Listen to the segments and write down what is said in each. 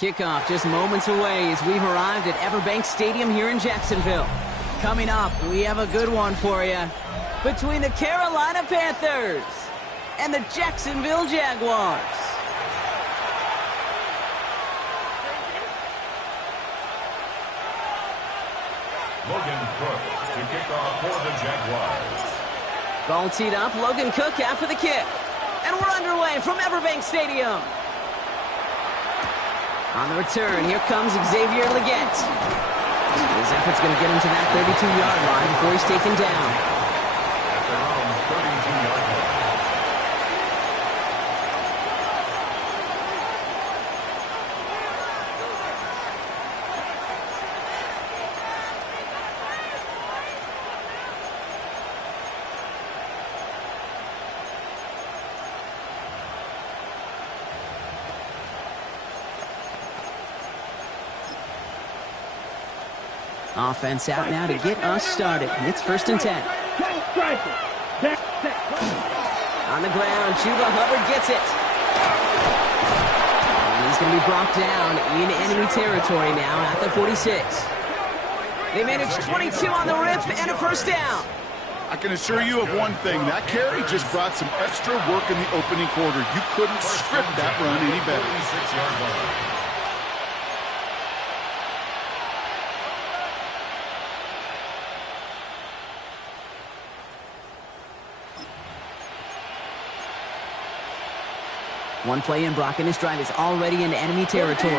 Kickoff just moments away as we've arrived at Everbank Stadium here in Jacksonville. Coming up, we have a good one for you. Between the Carolina Panthers and the Jacksonville Jaguars. Logan Cook to kick off for the Jaguars. Ball teed up, Logan Cook after the kick. And we're underway from Everbank Stadium. On the return, here comes Xavier Legette. His effort's going to get him to that 32-yard line before he's taken down. At their own 32-yard line. Offense out now to get us started. It's 1st and 10. On the ground, Chuba Hubbard gets it. And he's going to be brought down in enemy territory now at the 46. They managed 22 on the rip and a 1st down. I can assure you of one thing. That carry just brought some extra work in the opening quarter. You couldn't script that run any better. 36-yard line. One play in, Brock, and his drive is already into enemy territory.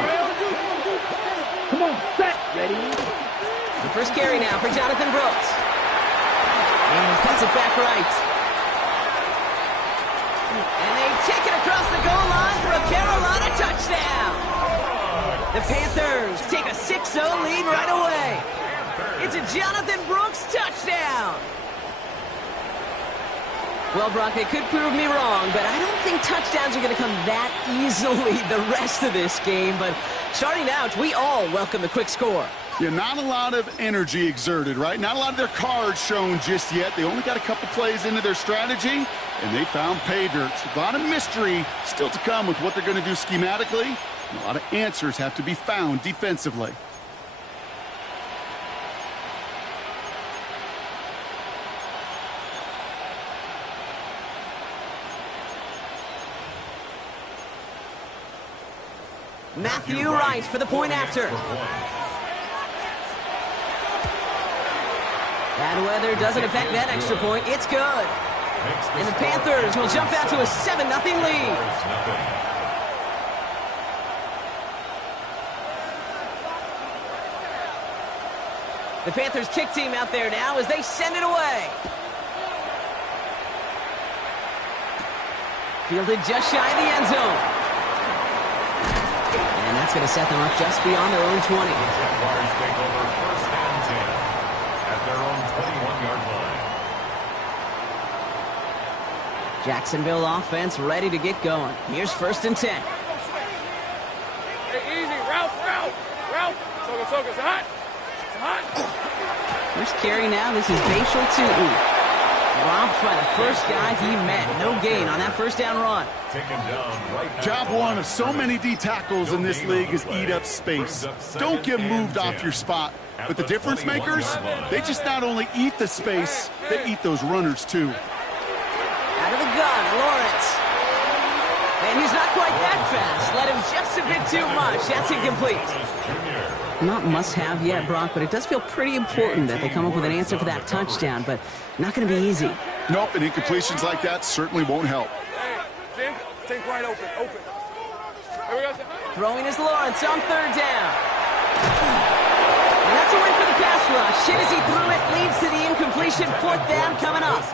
Come on, set. Ready? The first carry now for Jonathan Brooks. And he cuts it back right. And they take it across the goal line for a Carolina touchdown. The Panthers take a 6-0 lead right away. It's a Jonathan Brooks touchdown. Well, Brock, they could prove me wrong, but I don't think touchdowns are going to come that easily the rest of this game. But starting out, we all welcome the quick score. Yeah, not a lot of energy exerted, right? Not a lot of their cards shown just yet. They only got a couple plays into their strategy, and they found pay dirt. A lot of mystery still to come with what they're going to do schematically. And a lot of answers have to be found defensively. Matthew Wright for the point after. Bad weather doesn't affect that extra point. It's good. And the Panthers will jump out to a 7-0 lead. The Panthers kick team out there now as they send it away. Fielded just shy of the end zone. And that's going to set them up just beyond their own 20. Jaguars take over 1st and 10 at their own 21-yard line. Jacksonville offense ready to get going. Here's 1st and 10. Hey, easy. Route. Soka. It's hot. First carry now. This is Bashal Tutu. Dropped by the first guy he met. No gain on that 1st down run. Taken down right now. Job one of so many D tackles in this league is eat up space. Don't get moved off your spot. But the difference makers, they just not only eat the space, they eat those runners too. Out of the gun, Lawrence. And he's not quite that fast. Let him just a bit too much. That's incomplete. Not must-have yet, Brock, but it does feel pretty important that they come up with an answer for that touchdown, but not going to be easy. Nope, and incompletions like that certainly won't help. Hey, Jim, take right open. Here we go. Throwing is Lawrence on 3rd down. And that's a win for the pass rush. Shit as he threw it leads to the incompletion. 4th down coming up.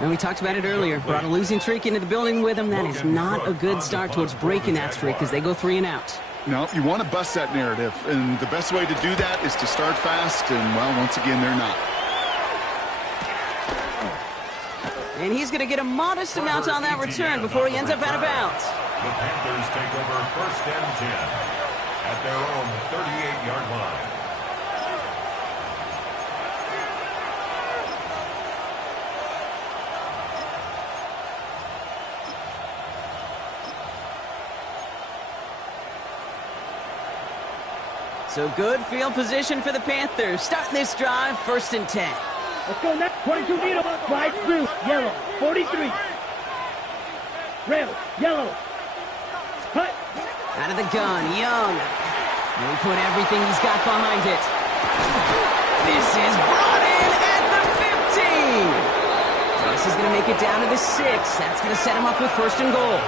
And we talked about it earlier. Brought a losing streak into the building with him. That is not a good start towards breaking that streak as they go 3 and out. No, you want to bust that narrative, and the best way to do that is to start fast, and, well, once again, they're not. And he's going to get a modest amount on that return before he ends up out of bounds. The Panthers take over 1st and 10 at their own 38-yard line. So good field position for the Panthers. Starting this drive, 1st and 10. Let's go next. 22 needle. Slide through. Yellow. 43. Red. Yellow. Cut. Out of the gun, Young. And he put everything he's got behind it. This is brought in at the 15. This is going to make it down to the 6. That's going to set him up with 1st and goal.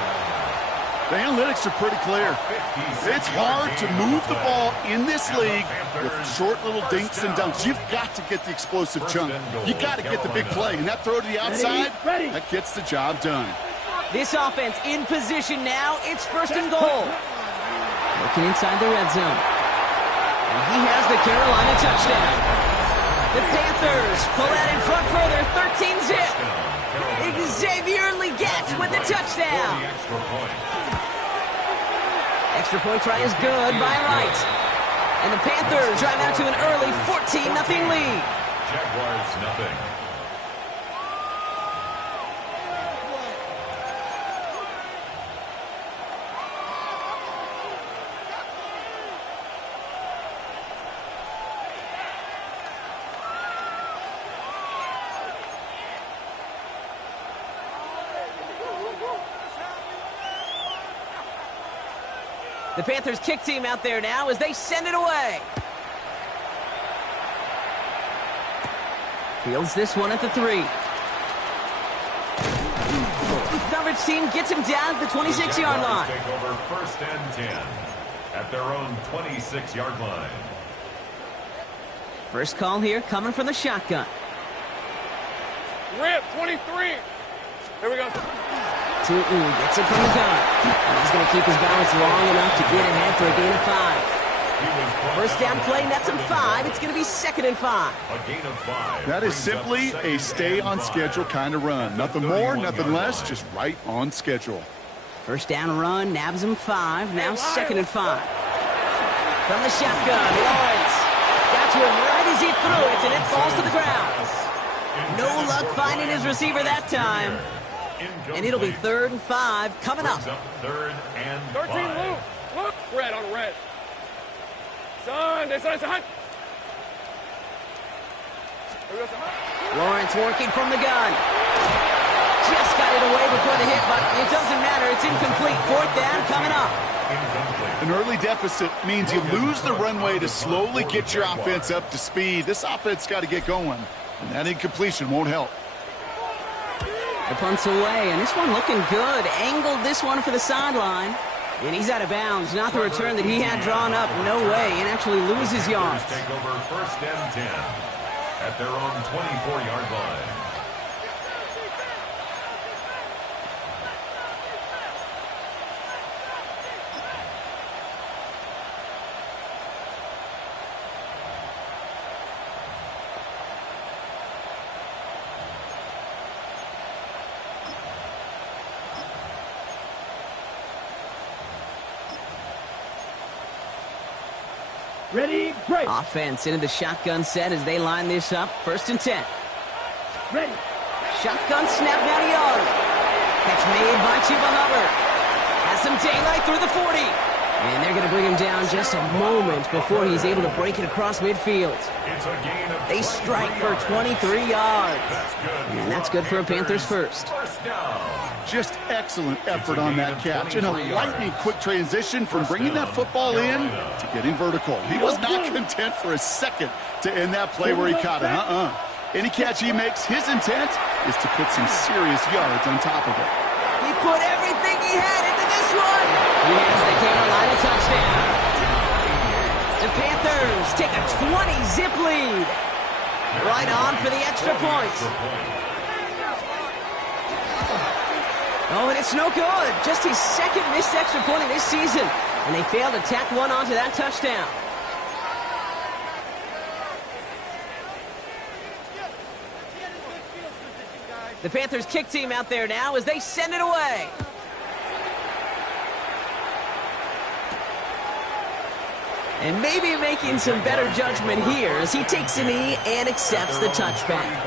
The analytics are pretty clear. It's hard to move the ball in this league with short little dinks and dunks. You've got to get the explosive chunk. You got to get the big play. And that throw to the outside, that gets the job done. This offense in position now. It's 1st and goal. Looking inside the red zone. And he has the Carolina touchdown. The Panthers pull that in front further. 13-zip. Xavier Legette with the touchdown. Extra point try is good by Wright. And the Panthers drive out to an early 14-0 lead. Jaguars nothing. The Panthers kick team out there now as they send it away. Fields this one at the 3. Coverage team gets him down at the 26-yard line. Take over 1st and 10 at their own 26-yard line. First call here coming from the shotgun. Rip, 23. Here we go. Tootin gets it from the gun. And he's going to keep his balance long enough to get ahead for a gain of 5. First down play, nets him 5. It's going to be 2nd and 5. A gain of 5. That is simply a stay-on-schedule kind of run. Nothing more, nothing less, just right on schedule. First down run, nabs him 5. Now 2nd and 5. From the shotgun, Lawrence. Got to him right as he threw it, and it falls to the ground. No luck finding his receiver that time. And it'll be 3rd and 5 coming up. 3rd and 13, 5. Luke. Red on red. Son. Here we go, son. Lawrence working from the gun. Just got it away before the hit, but it doesn't matter. It's incomplete. 4th down coming up. An early deficit means you lose the runway to slowly get your offense up to speed. This offense got to get going, and that incompletion won't help. The punt's away, and this one looking good. Angled this one for the sideline. And he's out of bounds. Not the return that he had drawn up. No way. And actually loses yards. Take over 1st and 10 at their own 24-yard line. Ready, break. Offense into the shotgun set as they line this up. 1st and 10. Ready. Shotgun snap now to Young. Catch made by Chuba Hubbard. Has some daylight through the 40. And they're going to bring him down just a moment before he's able to break it across midfield. It's a gain of They strike for 23 yards. That's good. And that's good for a Panthers first. First down. Just excellent effort on that catch. And a lightning-quick transition from bringing that football in to getting vertical. He was not content for a second to end that play where he caught it. Any catch he makes, his intent is to put some serious yards on top of it. He put everything he had into this one. He has the Carolina touchdown. The Panthers take a 20-zip lead. Right on for the extra point. Oh, and it's no good. Just his 2nd missed extra point of this season. And they failed to tack one onto that touchdown. The Panthers kick team out there now as they send it away. And maybe making some better judgment here as he takes a knee and accepts the touchback.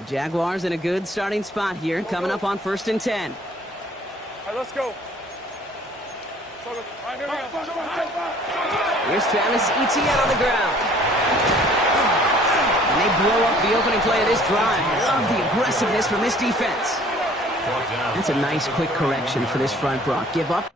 The Jaguars in a good starting spot here, coming up on 1st and 10. All right, let's go. All right, here we go. Here's Travis Etienne on the ground. And they blow up the opening play of this drive. Love the aggressiveness from this defense. That's a nice quick correction for this front, Brock. Give up.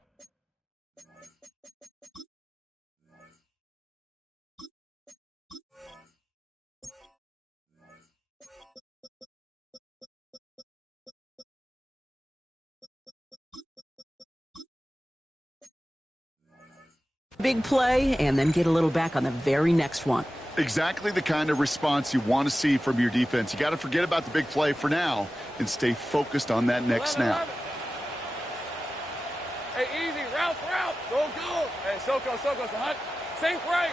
Big play, and then get a little back on the very next one. Exactly the kind of response you want to see from your defense. You got to forget about the big play for now and stay focused on that next snap. Hey, easy, route. Go. Hey, Soko, so hunt. Sink right.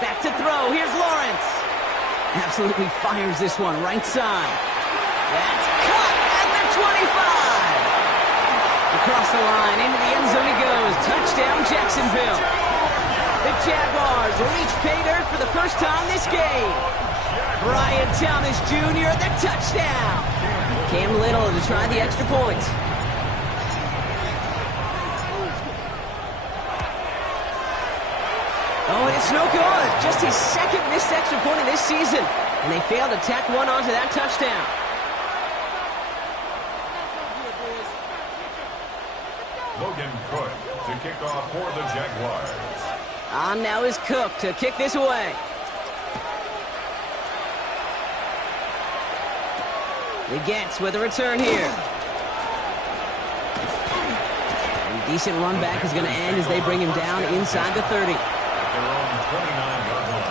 Back to throw. Here's Lawrence. Absolutely fires this one right side. That's caught at the 25. Across the line, into the end zone he goes. Touchdown, Jacksonville. The Jaguars reach pay dirt for the first time this game. Brian Thomas Jr., the touchdown. Cam Little to try the extra point. Oh, and it's no good. Just his second missed extra point of this season. And they failed to tack one onto that touchdown. Logan Cook to kick off for the Jaguars. On now is Cook to kick this away. The Gets with a return here. And decent run back is going to end as they bring him down inside the 30. At their own 29-yard line.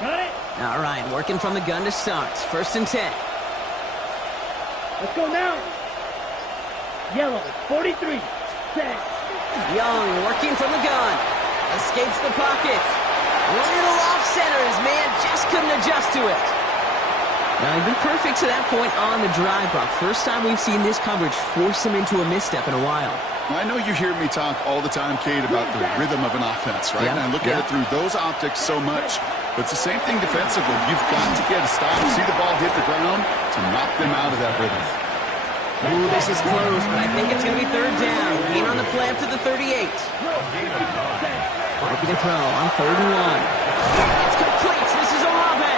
Got it? All right, working from the gun to start. 1st and 10. Let's go now. Yellow, 43. Set. Young working from the gun. Escapes the pocket. Little off center. His man just couldn't adjust to it. Now, he's been perfect to that point on the drive, Brock. First time we've seen this coverage force him into a misstep in a while. I know you hear me talk all the time, Kate, about the rhythm of an offense, right? Yeah, And I look at it through those optics so much. But it's the same thing defensively. You've got to get a stop, see the ball hit the ground to knock them out of that rhythm. Ooh, this is close, but I think it's going to be 3rd down. Gain on the play up to the 38. Looking to throw on 3rd and 1. It's complete. This is Olave.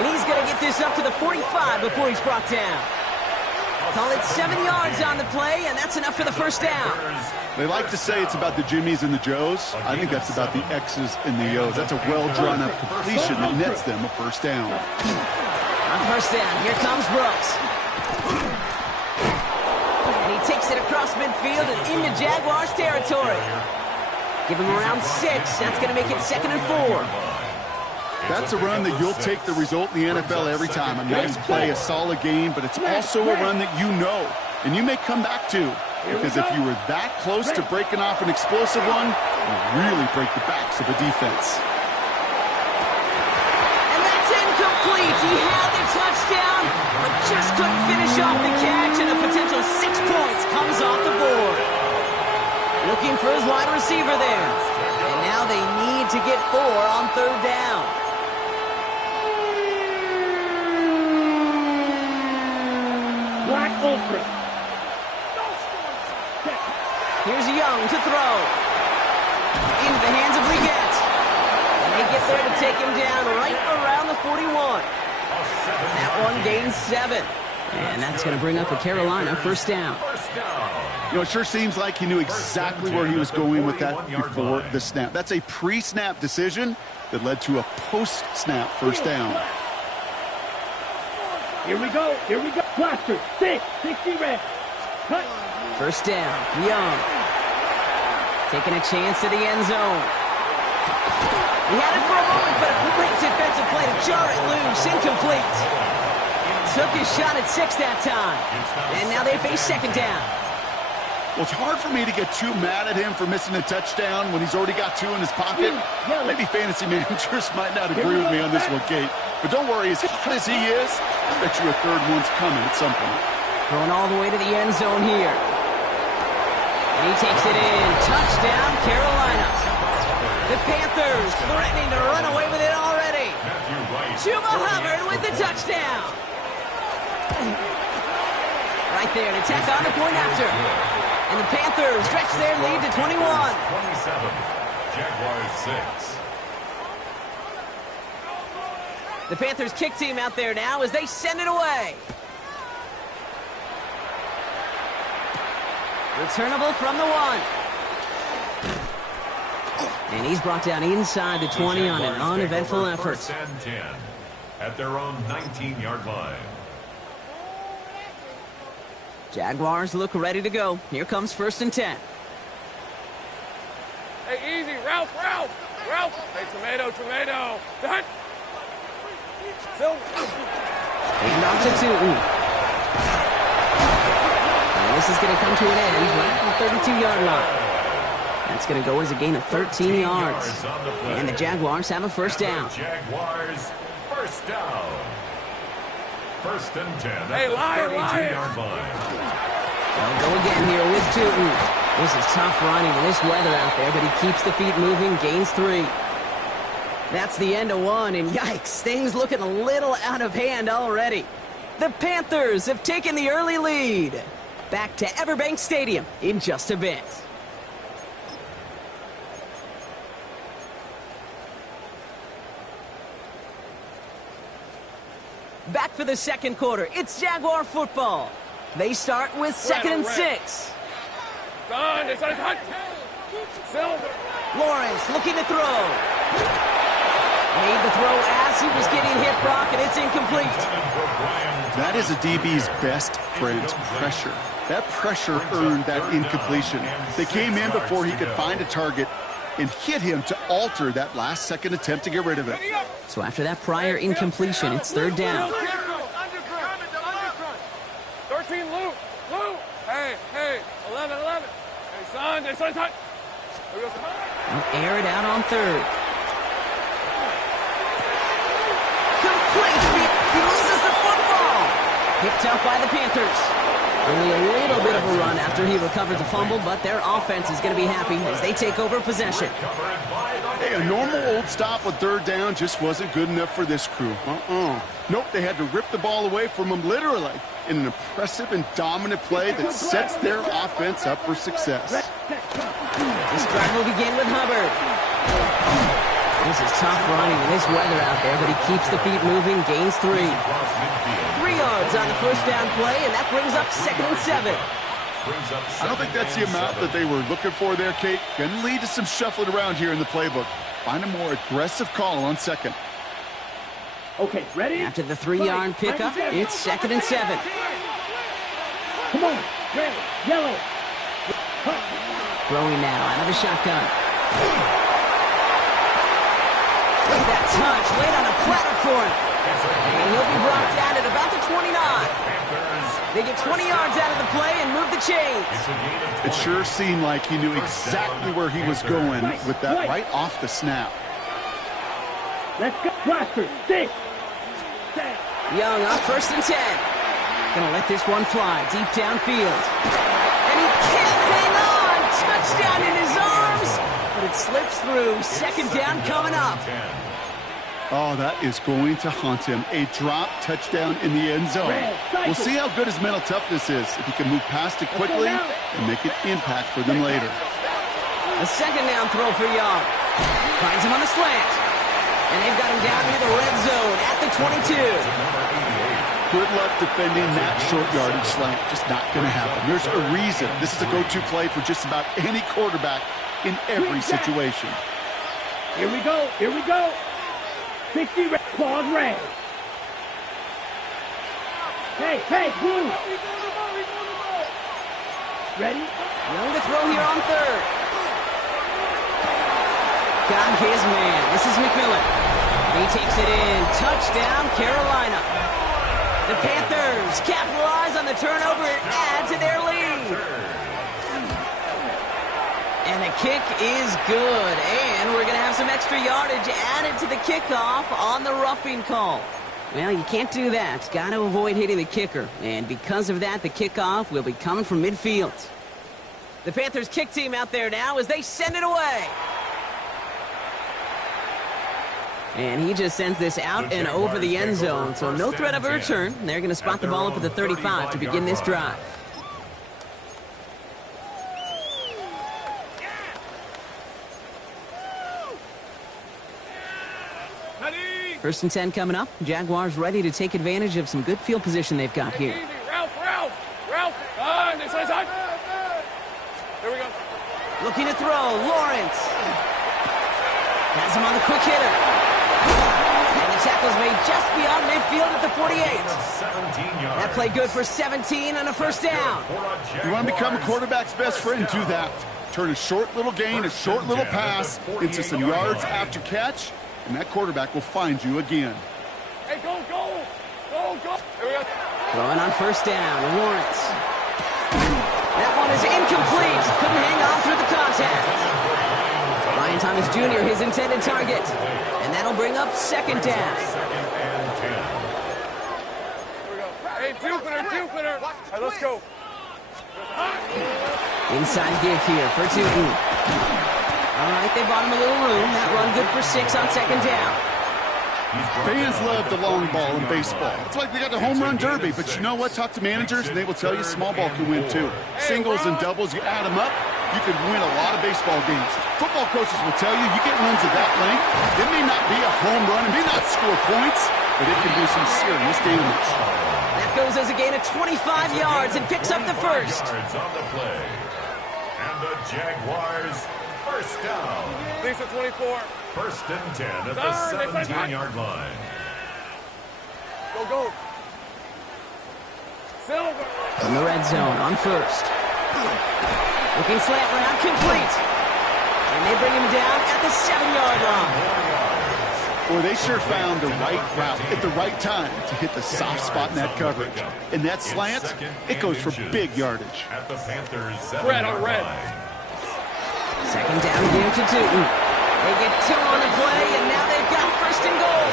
And he's going to get this up to the 45 before he's brought down. Call it 7 yards on the play, and that's enough for the 1st down. They like to say it's about the Jimmies and the Joes. I think that's about the X's and the O's. That's a well-drawn-up completion that nets them a 1st down. On 1st down, here comes Brooks. And he takes it across midfield and into Jaguars territory. Give him around 6. That's going to make it 2nd and 4. That's a run that you'll take the result in the NFL every time. A nice play, a solid game, but it's also a run that you know and you may come back to. Because if you were that close to breaking off an explosive one, you really break the backs of a defense. And that's incomplete. He had the touchdown, but just couldn't finish off the catch, and a potential 6 points comes off the board. Looking for his wide receiver there. And now they need to get 4 on 3rd down. Black Ultra. Here's Young to throw. Into the hands of Leggett. And they get there to take him down right around the 41. That one gains 7. And that's going to bring up a Carolina 1st down. You know, it sure seems like he knew exactly where he was going with that before the snap. That's a pre-snap decision that led to a post-snap 1st down. Here we go. Blaster, 6, 60 red. Cut. 1st down, Young. Taking a chance to the end zone. He had it for a moment, but a great defensive play to jar it loose. Incomplete. Took his shot at 6 that time. And now they face second down. Well, it's hard for me to get too mad at him for missing a touchdown when he's already got 2 in his pocket. Maybe fantasy managers might not agree with me on this one, Kate. But don't worry, as hot as he is, I bet you a third one's coming at some point. Going all the way to the end zone here. And he takes it in. Touchdown, Carolina. The Panthers threatening to run away with it already. Chuba Hubbard with the touchdown. Right there to tack on the point after. And the Panthers stretch their lead to 21. 27, Jaguars 6. The Panthers kick team out there now as they send it away. Returnable from the 1. And he's brought down inside the 20 on an uneventful effort. First and 10 at their own 19-yard line. Jaguars look ready to go. Here comes first and 10. Hey, easy. Ralph. Hey, tomato. Done. And off to Tootin. And this is going to come to an end right at the 32-yard line. That's going to go as a gain of 13 yards. And the Jaguars have a first down. Jaguars first down. First and 10 at Hey, the lion. 32-yard line. They'll go again here with Tootin. This is tough running in this weather out there, but he keeps the feet moving, gains 3. That's the end of 1, and yikes, things looking a little out of hand already. The Panthers have taken the early lead. Back to Everbank Stadium in just a bit. Back for the second quarter. It's Jaguar football. They start with second and 6. Done. It's a touch. Silver. Lawrence looking to throw. Made the throw as he was getting hit, Brock, and it's incomplete. That is a DB's best friend, pressure. That pressure earned that incompletion. They came in before he could find a target and hit him to alter that last-second attempt to get rid of it. So after that prior incompletion, it's third down. 13, Lou. Hey, 11. Hey, son, touch. They'll air it out on third. Complete. He loses the football. Picked up by the Panthers. Only a little bit of a run after he recovered the fumble, but their offense is going to be happy as they take over possession. Hey, a normal old stop with third down just wasn't good enough for this crew. Nope, they had to rip the ball away from him literally in an impressive and dominant play that sets their offense up for success. This drive will begin with Hubbard. This is tough running in this weather out there, but he keeps the feet moving, gains 3. 3 yards on the first down play, and that brings up second and 7. I don't think that's the amount that they were looking for there, Kate. Going to lead to some shuffling around here in the playbook. Find a more aggressive call on second. Okay, ready? After the 3-yard pickup, it's second and 7. Come on, red, yellow. Throwing now out of the shotgun. Look at that touch, laid on a platter for him. And he'll be brought down at about the 29. They get 20 yards out of the play and move the chains. It sure seemed like he knew exactly where he was going with that right off the snap. Let's go, Blaster, 6. Young on first and 10. Gonna let this one fly deep downfield. And he can't hang on. Touchdown in his arms. But it slips through. Second down coming up. Oh, that is going to haunt him. A drop touchdown in the end zone. We'll see how good his mental toughness is if he can move past it quickly and make an impact for them later. A second down throw for Young. Finds him on the slant. And they've got him down near the red zone at the 22. Good luck defending that short yardage slant. Just not going to happen. There's a reason. This is a go-to play for just about any quarterback in every situation. Here we go. 60 red, claws red. Hey, blue. Ready? Young to throw here on third. got his man. This is McMillan. He takes it in. Touchdown, Carolina. The Panthers capitalize on the turnover and add to their lead. And the kick is good. And we're going to have some extra yardage added to the kickoff on the roughing call. Well, you can't do that. Got to avoid hitting the kicker. And because of that, the kickoff will be coming from midfield. The Panthers kick team out there now as they send it away. And he just sends this out and over the end zone, so no threat of a return. They're going to spot the ball up at the 35 to begin this drive. First and 10 coming up. Jaguars ready to take advantage of some good field position they've got here. Ralph. This side. There we go. Looking to throw. Lawrence. Has him on the quick hitter. And the tackle's made just beyond midfield at the 48. That play good for 17 and a first down. You want to become a quarterback's best friend, do that. Turn a short little gain, a short little pass into some yards after catch, and that quarterback will find you again. Hey, go. There we go. Throwing on first down, Lawrence. That one is incomplete. Couldn't hang on through the contact. Ryan Thomas Jr., his intended target. And that'll bring up second down. There we go. Hey, Jupiter. All right, let's go. Inside give here for Tootin. All right, they bought him a little room. That run good for 6 on second down. Fans love the long ball in baseball. It's like they got the home run derby, but you know what? Talk to managers, and they will tell you small ball can win too. Singles and doubles, you add them up, you can win a lot of baseball games. Football coaches will tell you get runs of that length. It may not be a home run, it may not score points, but it can do some serious damage. That goes as a gain of 25 yards and picks up the first. Yards on the play. And the Jaguars first down. Lisa 24. First and 10 at the 17-yard line. Go. Silver. From the red zone on first. Looking slant route, complete. And they bring him down at the 7-yard line. Boy, they sure found the right route at the right time to hit the soft spot in that coverage. And that slant, it goes for big yardage. At the Panthers' Red on red. Second down here to Tootin. They get 2 on the play, and now they've got first and goal.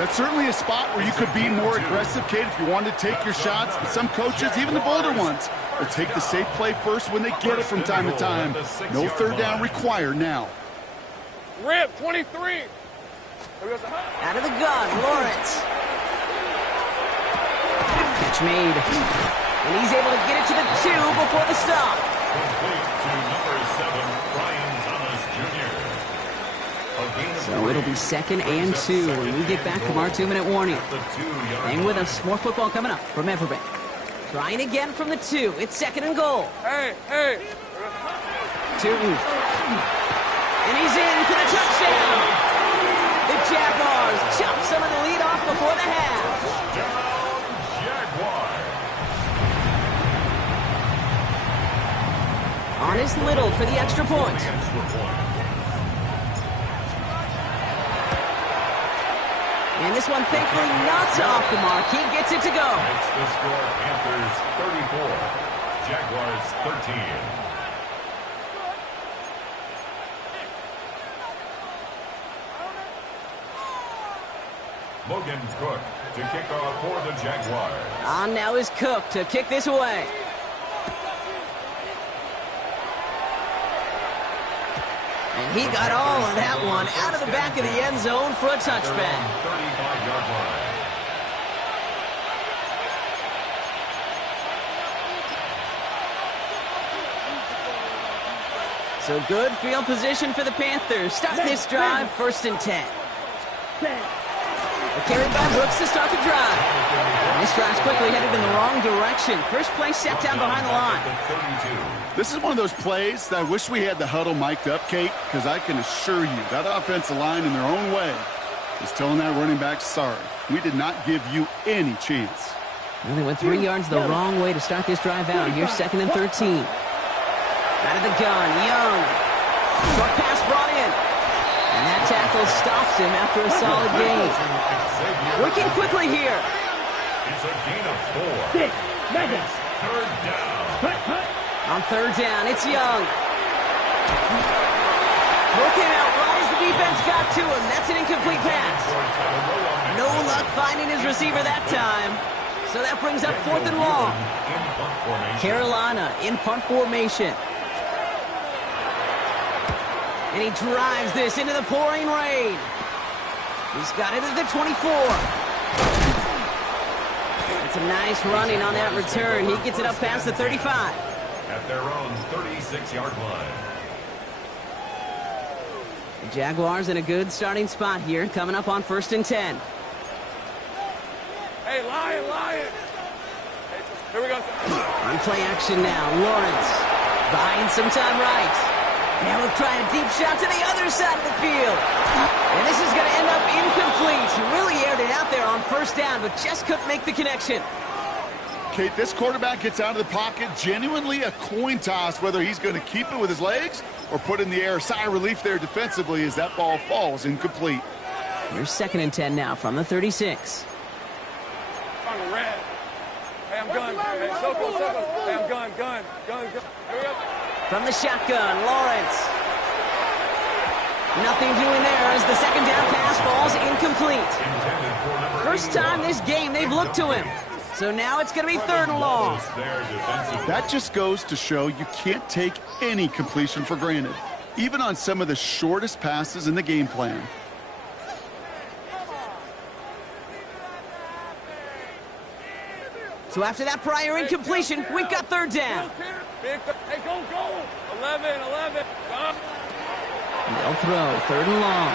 That's certainly a spot where you could be more aggressive, Kate, if you wanted to take your shots. But some coaches, even the bolder ones, will take the safe play first when they get it from time to time. No third down required now. Rip 23. Out of the gun, Lawrence. Catch made. And he's able to get it to the 2 before the stop. Complete to number 7, Ryan Thomas Jr. So it'll be second and 2 when we get back from our 2-minute warning. Hang with us. More football coming up from Everbank. Trying again from the 2. It's second and goal. Hey. Tootin. And he's in for the touchdown. The Jaguars chop some of the lead off before the half. Honest Little for the extra point. And this one, thankfully, not off the mark. He gets it to go. Makes the score Panthers 34, Jaguars 13. Logan Cook to kick off for the Jaguars. On now is Cook to kick this away. And he got all of that one out of the back of the end zone for a touchback. 35-yard line. So good field position for the Panthers. Starting this drive, first and 10. A carry by Brooks to start the drive. And this drive's quickly headed in the wrong direction. First play set down behind the line. This is one of those plays that I wish we had the huddle mic'd up, Kate, because I can assure you that offensive line in their own way is telling that running back, sorry, we did not give you any chance. Well, they went 3 yards the wrong way to start this drive out. Here's second and 13. Out of the gun, Young. Short pass brought in. still stops him after a solid gain. Working quickly here. It's a gain of 4. 6, Megan. Third down. Cut, cut. On third down, it's Young. Throw came out right as the defense got to him. That's an incomplete pass. No luck finding his receiver that time. So that brings up 4th and long. Carolina in punt formation. And he drives this into the pouring rain. He's got it at the 24. It's a nice running on that return. He gets it up past the 35. At their own 36-yard line. The Jaguars in a good starting spot here, coming up on 1st and 10. Hey, Lion. Hey, here we go. On play action now, Lawrence buying some time right. Now we'll try a deep shot to the other side of the field. And this is going to end up incomplete. He really aired it out there on 1st down, but just couldn't make the connection. Kate, this quarterback gets out of the pocket, genuinely a coin toss whether he's going to keep it with his legs or put in the air. Sigh of relief there defensively as that ball falls incomplete. Here's 2nd and 10 now from the 36. On the red. Hey, I'm gun. Hey, circle. Hey, I'm gun. Here we go. From the shotgun, Lawrence. Nothing doing there as the 2nd down pass falls incomplete. First time this game they've looked to him. So now it's going to be 3rd and long. That just goes to show you can't take any completion for granted, even on some of the shortest passes in the game plan. So after that prior incompletion, we've got 3rd down. Hey, go. 11. They'll throw 3rd and long.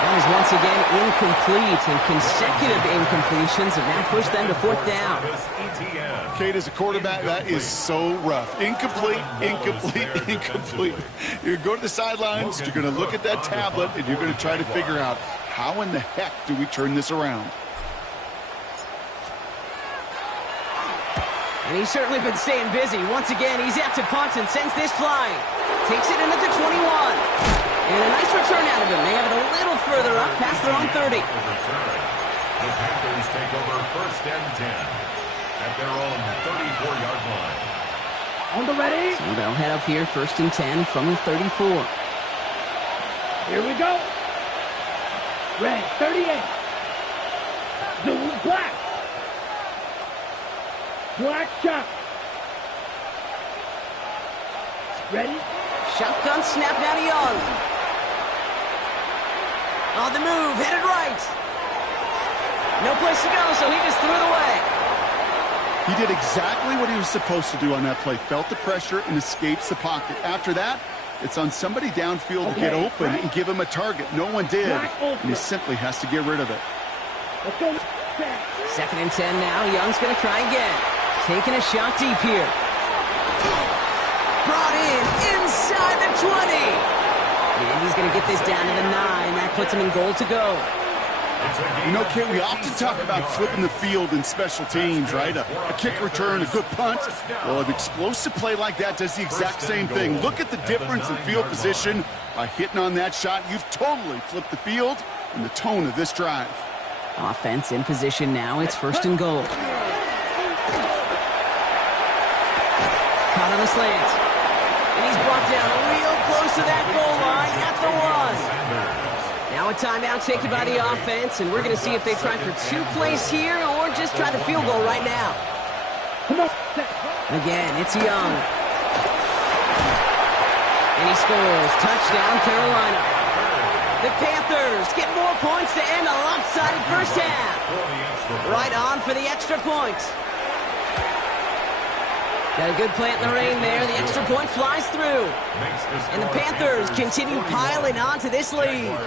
That is once again incomplete, and consecutive incompletions have now pushed them to 4th down. Kate, as a quarterback, that is so rough. Incomplete. You go to the sidelines, you're going to look at that tablet, and you're going to try to figure out how in the heck do we turn this around. And he's certainly been staying busy. Once again, he's out to punt and sends this flying. Takes it in at the 21. And a nice return out of him. They have it a little further up past their own 30. The Panthers take over 1st and 10 at their own 34-yard line. On the ready. So they'll head up here 1st and 10 from the 34. Here we go. Red, 38. Blue, black. Black shot. Ready? Shotgun snap now to Young. On the move, headed right. No place to go, so he just threw it away. He did exactly what he was supposed to do on that play. Felt the pressure and escapes the pocket. After that, it's on somebody downfield to get open and give him a target. No one did, and he simply has to get rid of it. Let's go. 2nd and 10 now. Young's going to try again. Taking a shot deep here. Brought in inside the 20. And he's going to get this down to the 9. That puts him in goal to go. You know, Kate, we often talk about flipping the field in special teams, right? A kick return, a good punt. Well, an explosive play like that does the exact same thing. Look at the difference in field position. By hitting on that shot, you've totally flipped the field and the tone of this drive. Offense in position now. It's 1st and goal. Caught on the slant. And he's brought down real close to that goal line at the 1. Now a timeout taken by the offense, and we're going to see if they try for 2 plays here or just try the field goal right now. Again, it's Young. And he scores. Touchdown, Carolina. The Panthers get more points to end a lopsided first half. Right on for the extra point. Got a good plant in the rain there. The extra point flies through. And the Panthers continue piling on to this lead.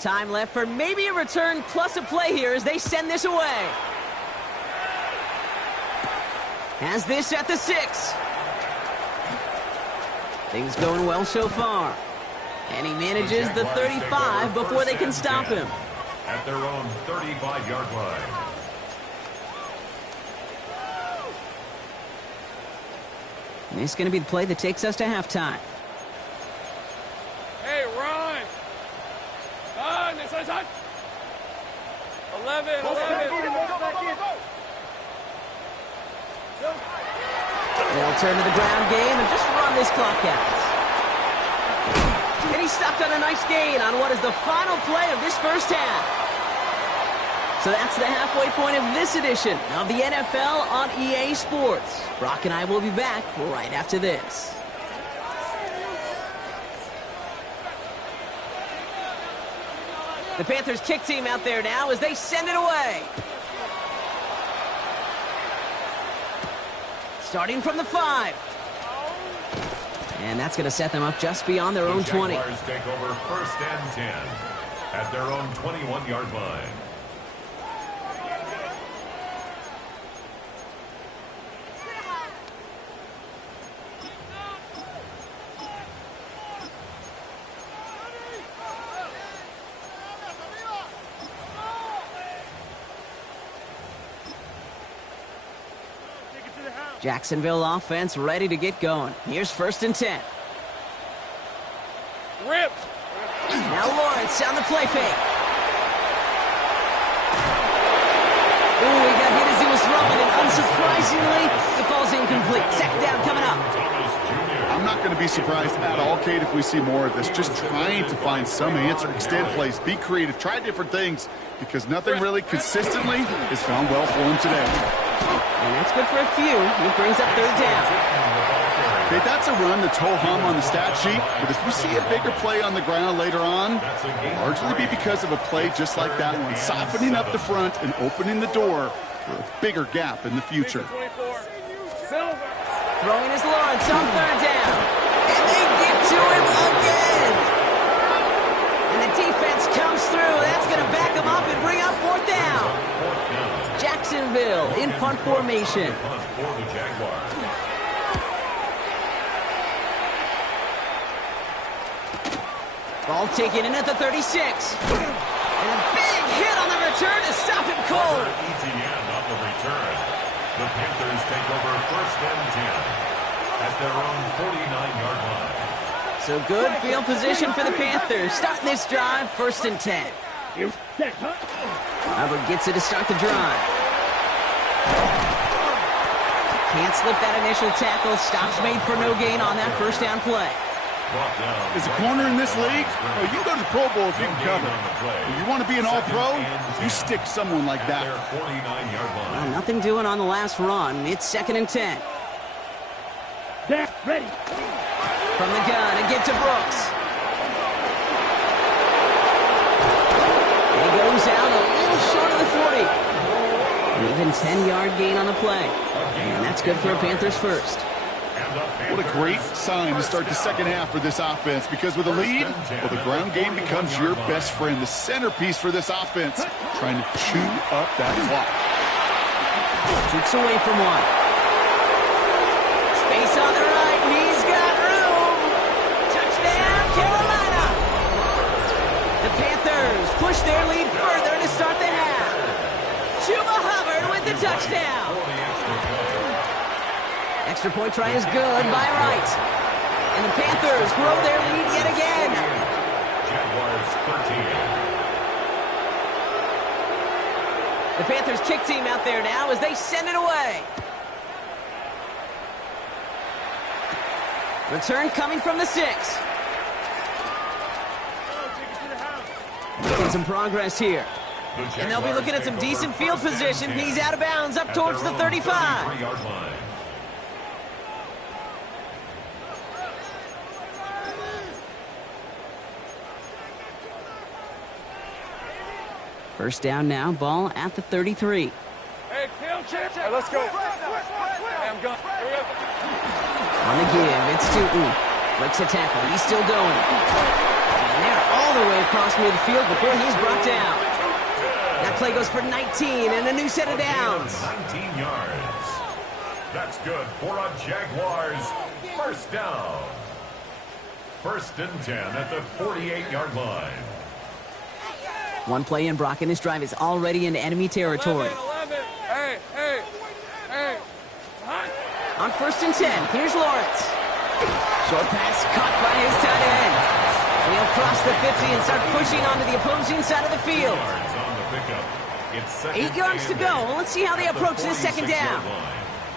Time left for maybe a return plus a play here as they send this away. Has this at the 6. Things going well so far. And he manages the 35 before they can stop him. At their own 35-yard line. And this is going to be the play that takes us to halftime. Hey, run! Run! Inside! 11. They'll turn to the ground game and just run this clock out. And he stopped on a nice gain on what is the final play of this first half. So that's the halfway point of this edition of the NFL on EA Sports. Brock and I will be back right after this. The Panthers kick team out there now as they send it away. Starting from the 5. And that's going to set them up just beyond their own 20. The Jaguars take over 1st and 10 at their own 21-yard line. Jacksonville offense ready to get going. Here's 1st and 10. Ripped. Now Lawrence on the play fake. Ooh, he got hit as he was throwing, and unsurprisingly, the ball's incomplete. 2nd down coming up. I'm not going to be surprised at all, Kate, if we see more of this. Just trying to find some answer. Extend plays, be creative, try different things, because nothing really consistently has gone well for him today. And that's good for a few. It brings up 3rd down. Okay, that's a run that's ho-hum on the stat sheet, but if we see a bigger play on the ground later on, it'll largely be because of a play just like that one, softening up the front and opening the door for a bigger gap in the future. Throwing is Lawrence on 3rd down. And they get to him again. And the defense comes through. That's going to back him up and bring up 4th down. Jacksonville in punt formation. Ball taken in at the 36. And a big hit on the return to stop him cold. ETN on the return. The Panthers take over 1st and 10 at their own 49-yard line. So good field position for the Panthers. Starting this drive, 1st and 10. Hubbard gets it to start the drive. Can't slip that initial tackle. Stops made for no gain on that 1st down play. As a corner in this league, well, you can go to the Pro Bowl if you can cover. If you want to be an all-pro, you stick someone like that. Well, nothing doing on the last run. It's 2nd and 10. Ready. From the gun, and get to Brooks. And he goes out a little short of the 40. An even 10-yard gain on the play. And that's good for a Panthers 1st. What a great sign to start the second half for this offense, because with a lead, well, the ground game becomes your best friend, the centerpiece for this offense, trying to chew up that clock. Shoots away from one. Space on the right, he's got room. Touchdown, Carolina. The Panthers push their lead further to start the half. Chuba Hubbard with the touchdown. Extra point try is good by Wright. And the Panthers grow their lead yet again. Jaguars 13. The Panthers kick team out there now as they send it away. Return coming from the 6. Making some progress here. And they'll be looking at some decent field position. He's out of bounds up towards the 35. First down now, ball at the 33. Hey, kill, chip. Hey, let's go. Hey, I'm going. On the give, it's Tootin. Breaks a tackle, he's still going. And they're all the way across midfield before he's brought down. That play goes for 19 and a new set of downs. 19 yards. That's good for a Jaguars 1st down. 1st and 10 at the 48-yard line. One play in, Brock, and this drive is already into enemy territory. 11. Hey. On 1st and 10, here's Lawrence. Short pass caught by his tight end. And he'll cross the 50 and start pushing onto the opposing side of the field. 8 yards to go. Well, let's see how they approach this second down.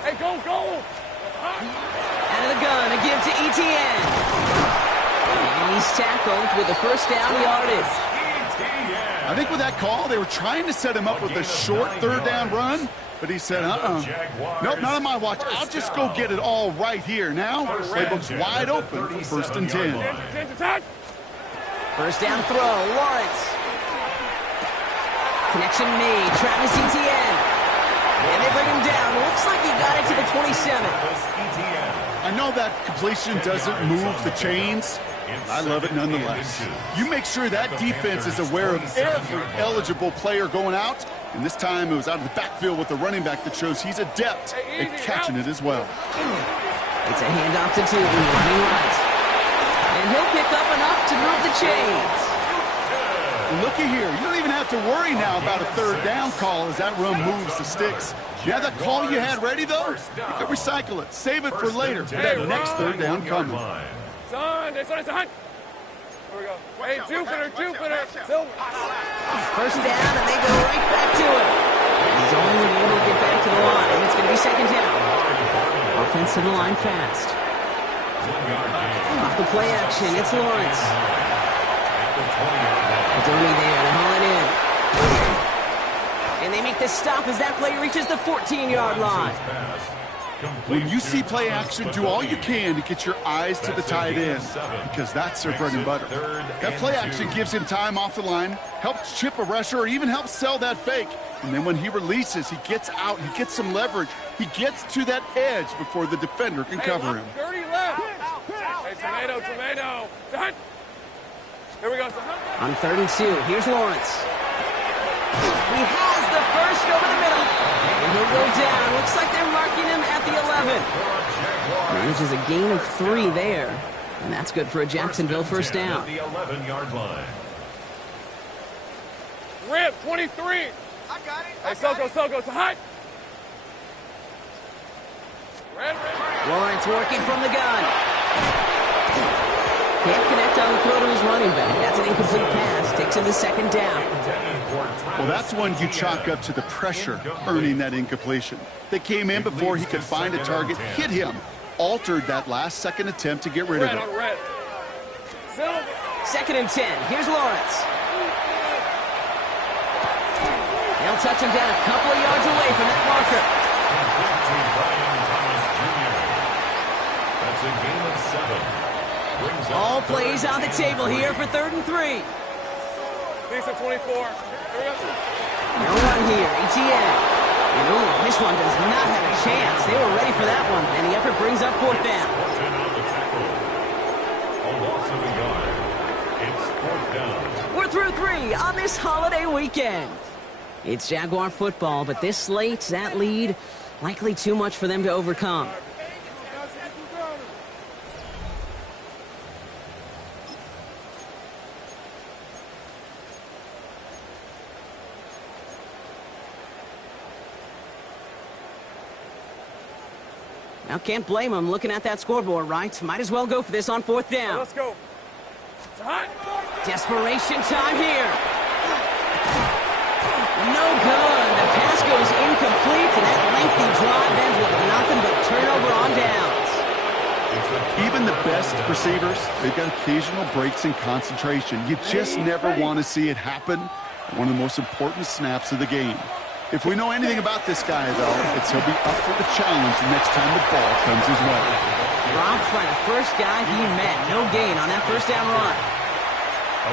Hey, go! Out of the gun, a give to Etienne. And he's tackled with the first down yardage. I think with that call, they were trying to set him up with a short third down run, but he said, nope, not on my watch. I'll just go get it all right here. Now, playbook's wide open for 1st and 10. First down throw, Lawrence. Connection made, Travis Etienne. And they bring him down. Looks like he got it to the 27. I know that completion doesn't move the chains. I love it nonetheless. You make sure that defense is aware of every eligible player going out. And this time it was out of the backfield with the running back that shows he's adept at catching it as well. It's a handoff to Tootin, running right. And he'll pick up enough to move the chains. Looky here. You don't even have to worry now about a third down call as that run moves the sticks. Yeah, that call you had ready, though, you can recycle it. Save it for later for that next third down coming. Son. Here we go. Hey, Jupiter. Silver. First down, and they go right back to it. He's only able to get back to the line. It's going to be second down. Offense to the line fast. Off the play action, it's Lawrence. Adoni there to haul it in. And they make the stop as that play reaches the 14-yard line. When you see play action, do all you can to get your eyes to the tight end, because that's their bread and butter. That play action gives him time off the line, helps chip a rusher, or even helps sell that fake. And then when he releases, he gets out, he gets some leverage. He gets to that edge before the defender can cover him. 30 left. Hey, tomato. Here we go. On 3rd and 2, here's Lawrence. He has the first over the middle. And he'll go down. Looks like they're marking him at the 11. Manages a gain of 3 there. And that's good for a Jacksonville first down. The 11-yard line. Rip, 23. I got it. Hey, Soko, hot. Red. Lawrence working from the gun. Can't connect on the throw to his running back. That's an incomplete pass. Takes him to second down. Well, that's one you chalk up to the pressure earning that incompletion. They came in before he could find a target, hit him, altered that last-second attempt to get rid of it. Second and 10. Here's Lawrence. They'll touch him down a couple of yards away from that marker. That's a gain of 7. All plays on the table here for 3rd and 3. Decent 24. No run here, Etienne. And this one does not have a chance. They were ready for that one, and the effort brings up 4th down. A loss of a yard. It's 4th down. We're through 3 on this holiday weekend. It's Jaguar football, but this slate, that lead, likely too much for them to overcome. Now, can't blame him looking at that scoreboard, right? Might as well go for this on 4th down. Let's go. Desperation time here. No good. The pass goes incomplete, and that lengthy drive ends with nothing but a turnover on downs. Even the best receivers, they've got occasional breaks in concentration. You just never want to see it happen at one of the most important snaps of the game. If we know anything about this guy, though, it's he'll be up for the challenge the next time the ball comes his way. Dropped by the first guy he met. No gain on that first down run.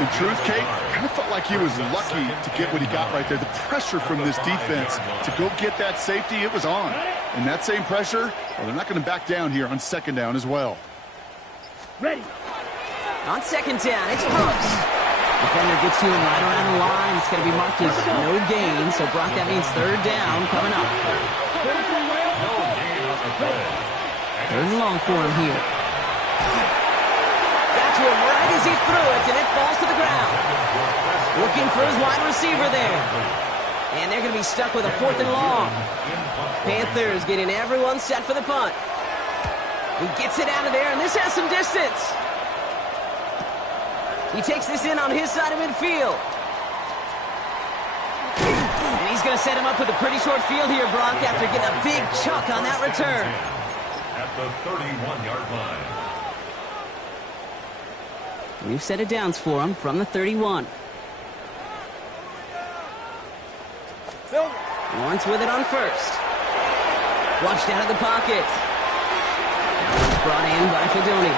In truth, Kate, kind of felt like he was lucky to get what he got right there. The pressure from this defense to go get that safety, it was on. And that same pressure, well, they're not going to back down here on 2nd down as well. Ready. On 2nd down, it's Brooks. Defender gets to him right around the line. It's going to be marked as no gain. So, Brock, that means 3rd down coming up. 3rd and long for him here. Got to him right as he threw it, and it falls to the ground. Looking for his wide receiver there. And they're going to be stuck with a 4th and long. Panthers getting everyone set for the punt. He gets it out of there, and this has some distance. He takes this in on his side of midfield. And he's going to set him up with a pretty short field here, Brock, after getting a big chunk on that return. At the 31-yard line. New set of downs for him from the 31. Lawrence with it on first. Flushed out of the pocket. Now brought in by Fidone.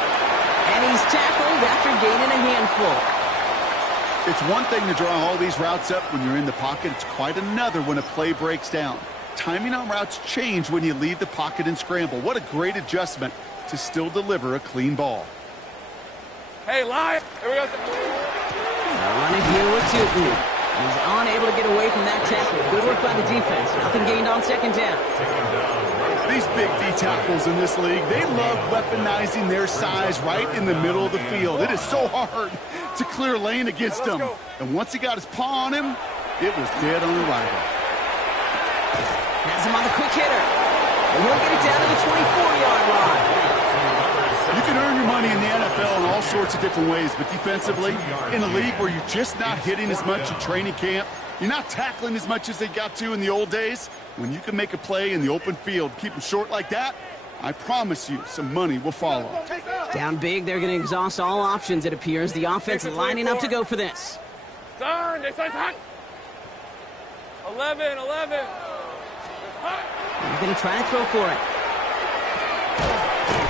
And he's tackled after gaining a handful. It's one thing to draw all these routes up when you're in the pocket. It's quite another when a play breaks down. Timing on routes change when you leave the pocket and scramble. What a great adjustment to still deliver a clean ball. Hey, live. Here we go. Running here with Tootin. He's unable to get away from that tackle. Good work by the defense. Nothing gained on second down. These big D tackles in this league, they love weaponizing their size right in the middle of the field. It is so hard to clear lane against him. And once he got his paw on him, it was dead on arrival. Has him on the quick hitter. And he'll get it down to the 24-yard line. You can earn your money in the NFL in all sorts of different ways, but defensively, in a league where you're just not hitting as much in training camp, you're not tackling as much as they got to in the old days, when you can make a play in the open field, keep them short like that, I promise you some money will follow. Down big, they're going to exhaust all options, it appears. The offense lining up to go for this. Turn. They say hot. 11. They're going to try and throw for it.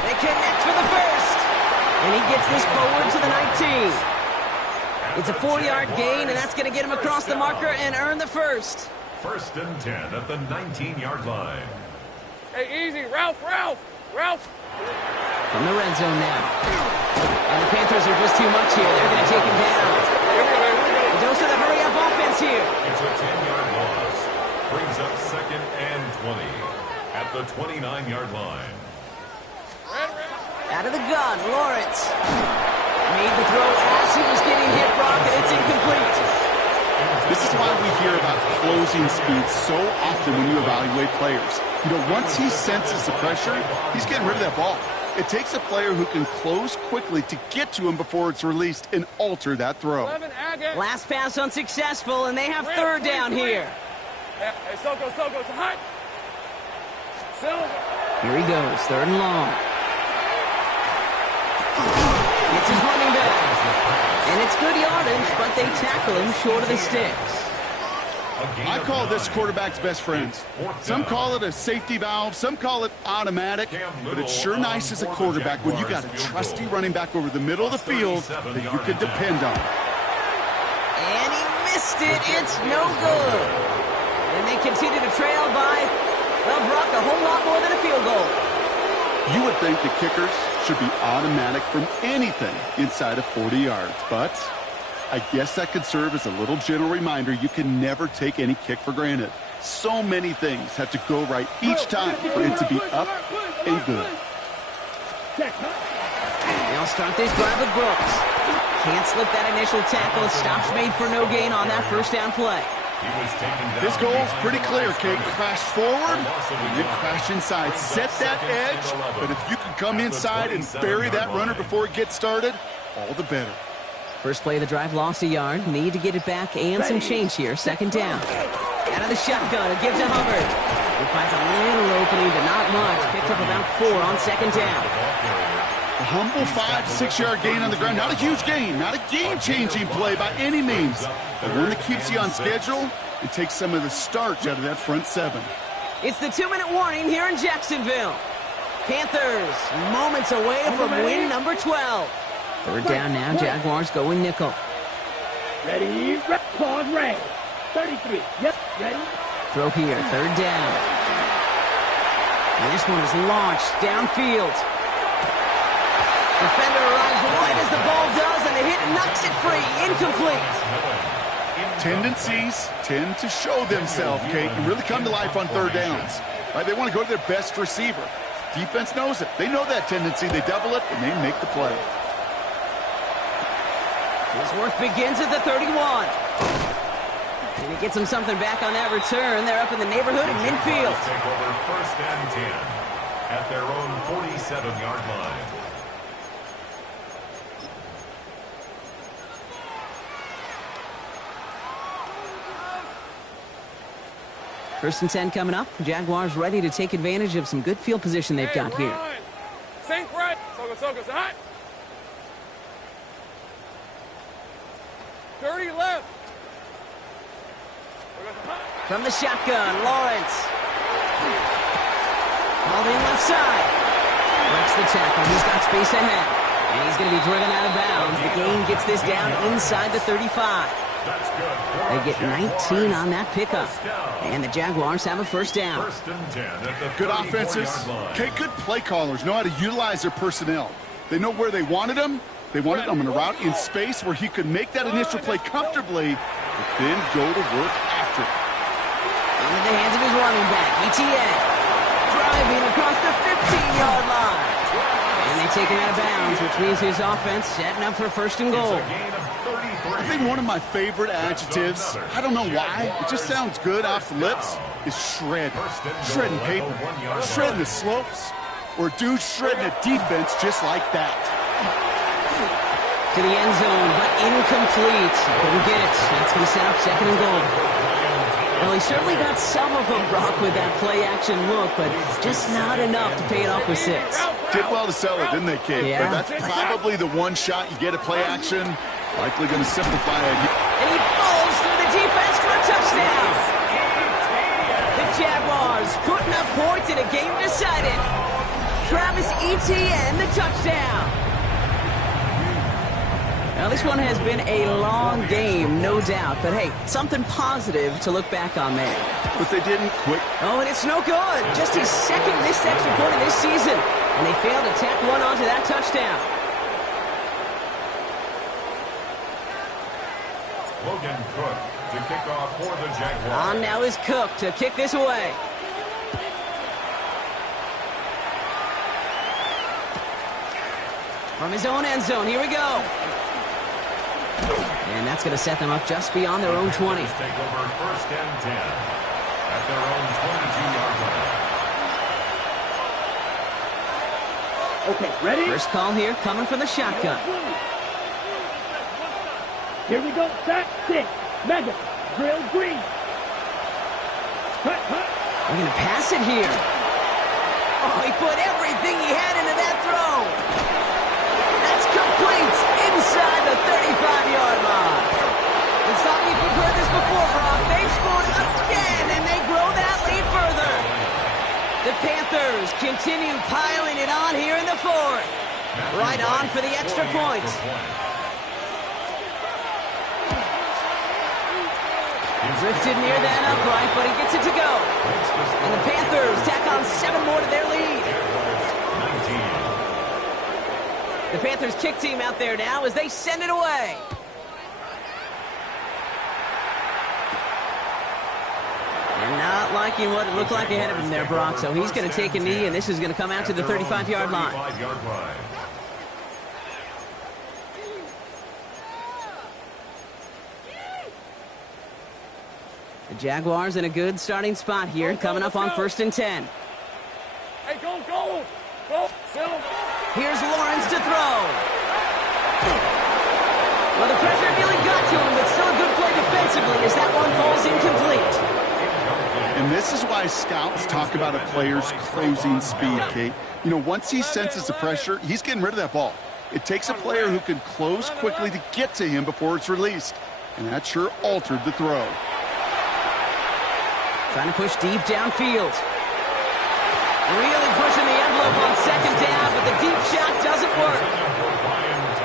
They connect for the first. And he gets this forward to the 19. It's a 4-yard gain, and that's going to get him across the marker and earn the first. 1st and 10 at the 19-yard line. Hey, easy. Ralph. From the red zone now. And the Panthers are just too much here. They're going to take him down. A dose of the hurry-up offense here. It's a 10-yard loss. Brings up 2nd and 20 at the 29-yard line. Out of the gun, Lawrence. Made the throw as he was getting hit, Brock, and it's incomplete. This is why we hear about closing speed so often when you evaluate players. You know, once he senses the pressure, he's getting rid of that ball. It takes a player who can close quickly to get to him before it's released and alter that throw. Last pass unsuccessful, and they have third down here. Hey, Soko, hot. Here he goes, 3rd and long. It's his running back. And it's good yardage, but they tackle him short of the sticks. I call this quarterback's best friends. Some call it a safety valve, some call it automatic, but it's sure nice as a quarterback when you got a trusty running back over the middle of the field that you can depend on. And he missed it. It's no good. And they continue to trail by, well, Brock, a whole lot more than a field goal. You would think the kickers should be automatic from anything inside of 40 yards, but I guess that could serve as a little gentle reminder you can never take any kick for granted. So many things have to go right each time for it to be up and good. They'll start this drive with Brooks. Can't slip that initial tackle. Stops made for no gain on that first down play. His goal's pretty clear, Kate. Crash forward and then crash inside. Set that edge, but if you can come inside and bury that runner before it gets started, all the better. First play of the drive, lost a yard. Need to get it back and some change here. 2nd down. Out of the shotgun, it gives to Hubbard. He finds a little opening, but not much. Picked up about 4 on 2nd down. A humble 5 to 6 yard gain on the ground. Not a huge gain, not a game-changing play by any means, but one that keeps you on schedule and takes some of the starch out of that front 7. It's the 2-minute warning here in Jacksonville. Panthers moments away from win number 12. 3rd down now, Jaguars going nickel. Ready, pause, red. 33, yep, ready. Throw here, 3rd down. And this one is launched downfield. Defender arrives right as the ball does, and the hit knocks it free. Incomplete. Tendencies tend to show themselves, Kate, and really come to life on 3rd downs. Right? They want to go to their best receiver. Defense knows it. They know that tendency. They double it, and they make the play. Ellsworth begins at the 31. And he gets him something back on that return. They're up in the neighborhood of midfield. Take over 1st and 10 at their own 47-yard line. First and 10 coming up. Jaguars ready to take advantage of some good field position they've got here. Sink right. Soko, hot. 30 left. From the shotgun, Lawrence. Called in left side. Breaks the tackle. He's got space ahead. And he's going to be driven out of bounds. The gain gets this down inside the 35. That's good. They get 19 on that pickup. And the Jaguars have a first down. First and 10 at the Good offenses. 34-yard line. Okay, good play callers know how to utilize their personnel. They know where they wanted him. They wanted him in a route in space where he could make that initial play comfortably, but then go to work after it. Into the hands of his running back, ETN. Driving across the 15-yard line. And they take him out of bounds, which means his offense setting up for first and goal. It's a gain of 33. I think one of my favorite adjectives, I don't know why, it just sounds good off the lips, is shred. Shredding paper, shredding the slopes, or dude shredding a defense just like that. To the end zone, but incomplete. Couldn't get it. That's going to set up second and goal. Well, he certainly got some of them, Brock, with that play-action look, but just not enough to pay it off with 6. Did well to sell it, didn't they, Kate? Yeah. But that's probably the one shot you get at play action. Likely going to simplify it. And he falls through the defense for a touchdown. The Jaguars putting up points in a game decided. Travis Etienne, the touchdown. Now, this one has been a long game, no doubt. But, hey, something positive to look back on there. But they didn't quit. Oh, and it's no good. Just his second missed extra point of this season. And they failed to tack one onto that touchdown. Logan Cook to kick off for the Jaguars. On now is Cook to kick this away. From his own end zone, here we go. And that's going to set them up just beyond their own 20. Take over first and 10 at their own 22-yard line. Okay, ready? First call here coming from the shotgun. Here we go. Set, 6. Mega. Drill green. Cut. We're going to pass it here. Oh, he put everything he had into that throw. That's complete inside the 35-yard line. It's not like we've heard this before, Brock. They've scored again, and they grow that lead further. The Panthers continue piling it on here in the fourth. Right on for the extra point. Drifted near that upright, but he gets it to go. And the Panthers tack on 7 more to their lead. The Panthers kick team out there now as they send it away. And not liking what it looked like ahead of him there, Brock. So he's going to take a knee, and this is going to come out to the 35-yard line. The Jaguars in a good starting spot here, coming up on first and 10. Hey, go. Here's Lawrence to throw. Well, the pressure nearly got to him, but still a good play defensively as that one falls incomplete. And this is why scouts talk about a player's closing speed, Kate. You know, once he senses the pressure, he's getting rid of that ball. It takes a player who can close quickly to get to him before it's released. And that sure altered the throw. Trying to push deep downfield. Really pushing the envelope on second down, but the deep shot doesn't work.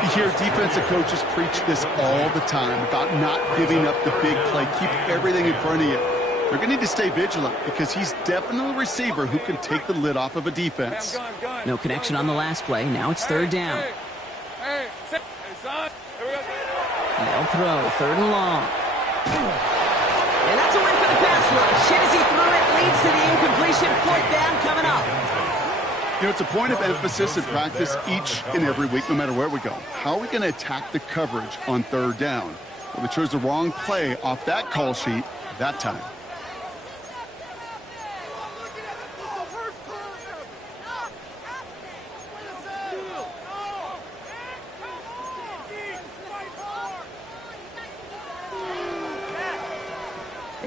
You hear defensive coaches preach this all the time about not giving up the big play. Keep everything in front of you. They're going to need to stay vigilant because he's definitely a receiver who can take the lid off of a defense. No connection on the last play. Now it's third down. Hey, son. Here we go. They'll throw, third and long. And that's a win for the pass rush. Hit as he threw it, leads to the incompletion. Fourth down coming up. You know, it's a point of emphasis in practice each and every week, no matter where we go. How are we going to attack the coverage on third down? Well, they chose the wrong play off that call sheet that time.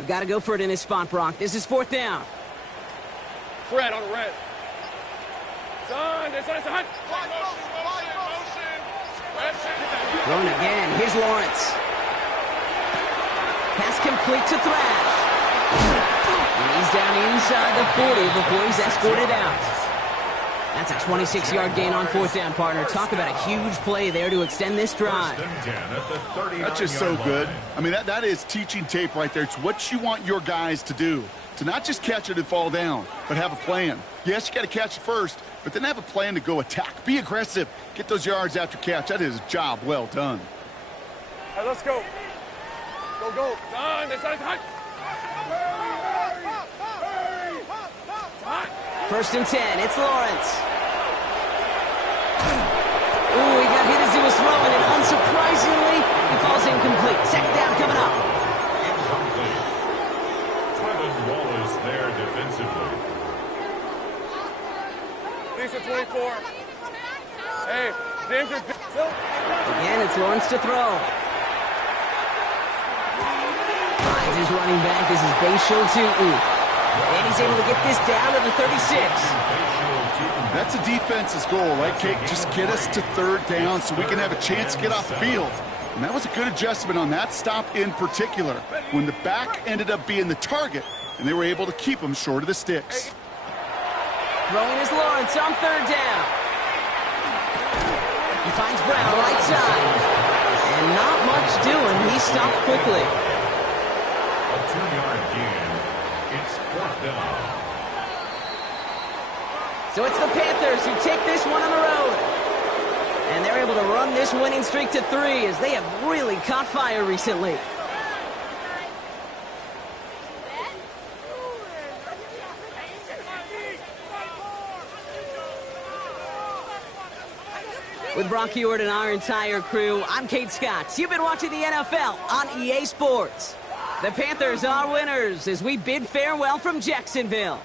They've got to go for it in this spot, Brock. This is 4th down. Fred on the red. Son, it's hot. Thrown again. Here's Lawrence. Pass complete to Thrash. And he's down inside the 40 before he's escorted out. That's a 26-yard gain on 4th down, partner. Talk about a huge play there to extend this drive. That's just so good. I mean, that is teaching tape right there. It's what you want your guys to do. To not just catch it and fall down, but have a plan. Yes, you got to catch it first, but then have a plan to go attack. Be aggressive. Get those yards after catch. That is a job well done. Hey, let's go. Go. Son, it's hot. 1st and 10. It's Lawrence. Ooh, he got hit as he was throwing, and unsurprisingly, he falls incomplete. 2nd down coming up. Incomplete. Trevin Wallace there defensively. Lisa 24. Hey, danger. Again, it's Lawrence to throw. Finds his running back. This is Bashil Tutu. And he's able to get this down to the 36. That's a defense's goal, right, Kate? Just get us to 3rd down so we can have a chance to get off the field. And that was a good adjustment on that stop in particular, when the back ended up being the target, and they were able to keep him short of the sticks. Throwing is Lawrence on 3rd down. He finds Brown right side. And not much doing. He stopped quickly. A 2-yard gain. It's 4th down. So it's the Panthers who take this one on the road. And they're able to run this winning streak to 3 as they have really caught fire recently. With Brock Huard and our entire crew, I'm Kate Scott. You've been watching the NFL on EA Sports. The Panthers are winners as we bid farewell from Jacksonville.